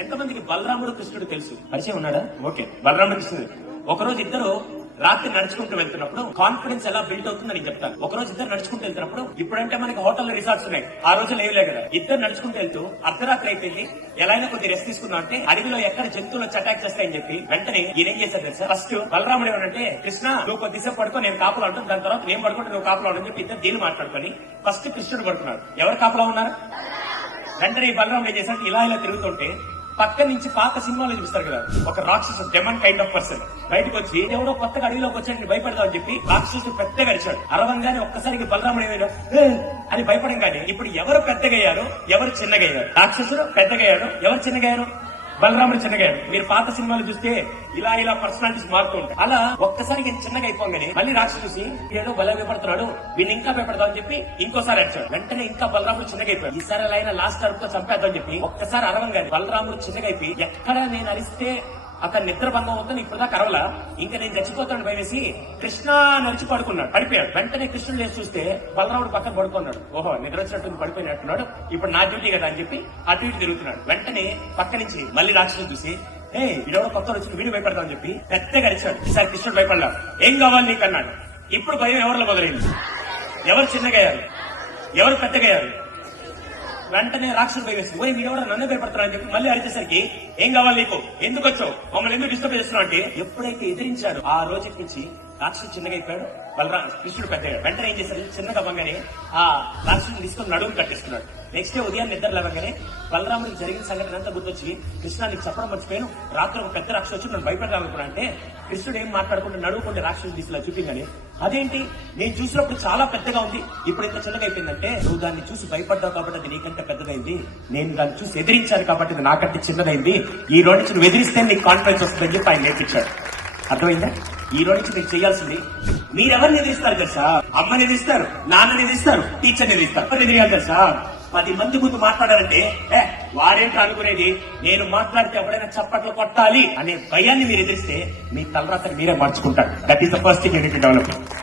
ఎంతమందికి బలరాముడు కృష్ణుడు తెలుసు? పరిచయం ఉన్నాడా? ఓకే, బలరాముడు కృష్ణుడు. ఒకరోజు ఇద్దరు రాత్రి నడుచుకుంటూ వెళ్తున్నప్పుడు కాన్ఫిడెన్స్ ఎలా బిల్డ్ అవుతుందని చెప్తాను. ఒకరోజు ఇద్దరు నడుచుకుంటూ వెళ్తున్నప్పుడు, ఇప్పుడంటే మనకి హోటల్లో రిసార్ట్స్ ఉన్నాయి, ఆ రోజు లేవులే కదా. ఇద్దరు నడుచుకుంటూ వెళ్తూ అర్ధరాత్రి అయిపోయింది, ఎలా అయినా కొద్ది రెస్ట్ తీసుకుందాం అంటే అడవిలో ఎక్కడ జంతువులు వచ్చి అటాక్ చేస్తాయని చెప్పి వెంటనే ఈయన ఏం చేశారు తెలుసా? ఫస్ట్ బలరాముడు ఏమనంటే, కృష్ణ నువ్వు కొద్దిసేపు పడుకో, నేను కాపలా ఉంటాను, దాని తర్వాత నేను పడుకుంటే నువ్వు కాపలా ఉండని చెప్పి ఇద్దరు దీన్ని మాట్లాడుకొని ఫస్ట్ కృష్ణుడు పడుకున్నాడు. ఎవరు కాపలా ఉన్నారు? వెంటనే బలరాముడు ఏం చేశాడు, ఇలా ఇలా తిరుగుతుంటే పక్క నుంచి పాత సినిమాలో చూపిస్తారు కదా, ఒక రాక్షసు డెమన్ కైండ్ ఆఫ్ పర్సన్ బయటకు వచ్చి ఎవడో కొత్తగా అడవిలోకి వచ్చాడు భయపడదామని చెప్పి రాక్షసుడు పెద్దగా అరిచాడు. అరవంగానే ఒక్కసారికి బలరాముడు ఏమైనా అని భయపడంగానే ఇప్పుడు ఎవరు పెద్దగయ్యారు, ఎవరు చిన్నగయ్యారు? రాక్షసుడు పెద్దగయ్యాడు, ఎవరు చిన్నగయ్యారు? బలరాముడు చిన్నగాడు. మీరు పాత సినిమాలు చూస్తే ఇలా ఇలా పర్సనాలిటీస్ మారుతూ ఉంటాయి. అలా ఒక్కసారి చిన్నగా అయిపోగానే మళ్ళీ రాక్షసు చూసి ఏదో బలం భయపడుతున్నాడు, వీళ్ళు ఇంకా భయపడదాం అని చెప్పి ఇంకోసారి అరిచాడు. వెంటనే ఇంకా బలరాముడు చిన్నగా అయిపోయాడు. ఈసారి అలా అయినా లాస్ట్ అరుపుతో చంపేద్దాం చెప్పి ఒక్కసారి అరవంగానే బలరాముడు చిన్నగా అయిపోయి ఎక్కడ నేను అరిస్తే అతను నిద్ర భంగం అవుతుంది, ఇప్పుడు దాకా అరవలా, ఇంకా నేను చచ్చిపోతాను భయమేసి కృష్ణ నడిచి పడుకున్నాడు, పడిపోయాడు. వెంటనే కృష్ణుడు లేచి చూస్తే బలరాముడు పక్కన పడుకున్నాడు. ఓహో, నిద్ర వచ్చినట్టు పడిపోయినట్టున్నాడు, ఇప్పుడు నా డ్యూటీ కదా అని చెప్పి అటు ఇటు తిరుగుతున్నాడు. వెంటనే పక్క నుంచి మళ్ళీ రాక్షసుడు చూసి వీడెవరో కొత్త వచ్చి వీడు భయపడతాం అని చెప్పి పెద్దగా అరిచాడు. ఈసారి కృష్ణుడు భయపడలా. ఏం కావాలి నీకు అన్నాడు. ఇప్పుడు భయం ఎవరిలో మొదలైంది? ఎవరు చిన్నగయ్యారు, ఎవరు పెద్దగయ్యారు? వెంటనే రాక్షసుడు భయవేసి వీడెవరో నన్ను భయపడతారు అని చెప్పి మళ్ళీ అరిచేసరికి ఏం కావాలి నీకు, ఎందుకు వచ్చావు, మమ్మల్ని ఎందుకు డిస్టర్బ్ చేస్తున్నావు అంటే ఎప్పుడైతే ఎదిరించాడు ఆ రోజు నుంచి రాక్షసుడు చిన్నగా అయిపోయాడు, కృష్ణుడు పెద్దగా. వెంటనే ఏం చేశారు, చిన్నగా అవ్వగానే ఆ రాక్షసుని తీసుకుని నడుము కట్టేస్తున్నాడు. నెక్స్ట్ డే ఉదయం నిద్ర లేవగానే బలరాముడికి జరిగిన సంఘటన అంతా గుర్తొచ్చి కృష్ణ నీకు చెప్పడం మర్చిపోయాను, రాత్రి ఒక పెద్ద రాక్షసు వచ్చి నన్ను భయపెట్టాలనుకున్నా అంటే కృష్ణుడు ఏం మాట్లాడకుండా నడువుకుంటే రాక్షసుని తీసులా చూపిందని, అదేంటి నేను చూసినప్పుడు చాలా పెద్దగా ఉంది, ఇప్పుడు ఇంత చిన్నగా అయిపోయిందంటే నువ్వు దాన్ని చూసి భయపడ్డావు కాబట్టి అది నీకంటే పెద్దదైంది, నేను దాన్ని చూసి ఎదిరించాను కాబట్టి అది నాకంటే చిన్నదైంది, ఈ రోజు నుంచి నువ్వు ఎదిరిస్తే నీకు కాన్ఫిడెన్స్ వస్తుందని చెప్పి ఆయన నేర్పించాడు. అర్థమైందా? ఈ రోజు నుంచి మీరు చేయాల్సింది, మీరెవరిని ఎదిరిస్తారు తెలుసా? అమ్మని ఎదిరిస్తారు, నాన్నని ఎదిరిస్తారు, టీచర్ని ఎదిరిస్తారు. ఎవరు ఎదిరియాలి తెలుసా? 10 మంది ముందు మాట్లాడారంటే వారేంటి అనుకునేది, నేను మాట్లాడితే ఎవరైనా చప్పట్లు కొట్టాలి అనే భయాన్ని మీరు ఎదిరిస్తే మీ తలరాత్రి మీరే మార్చుకుంటారు. That is the first thing you need to develop.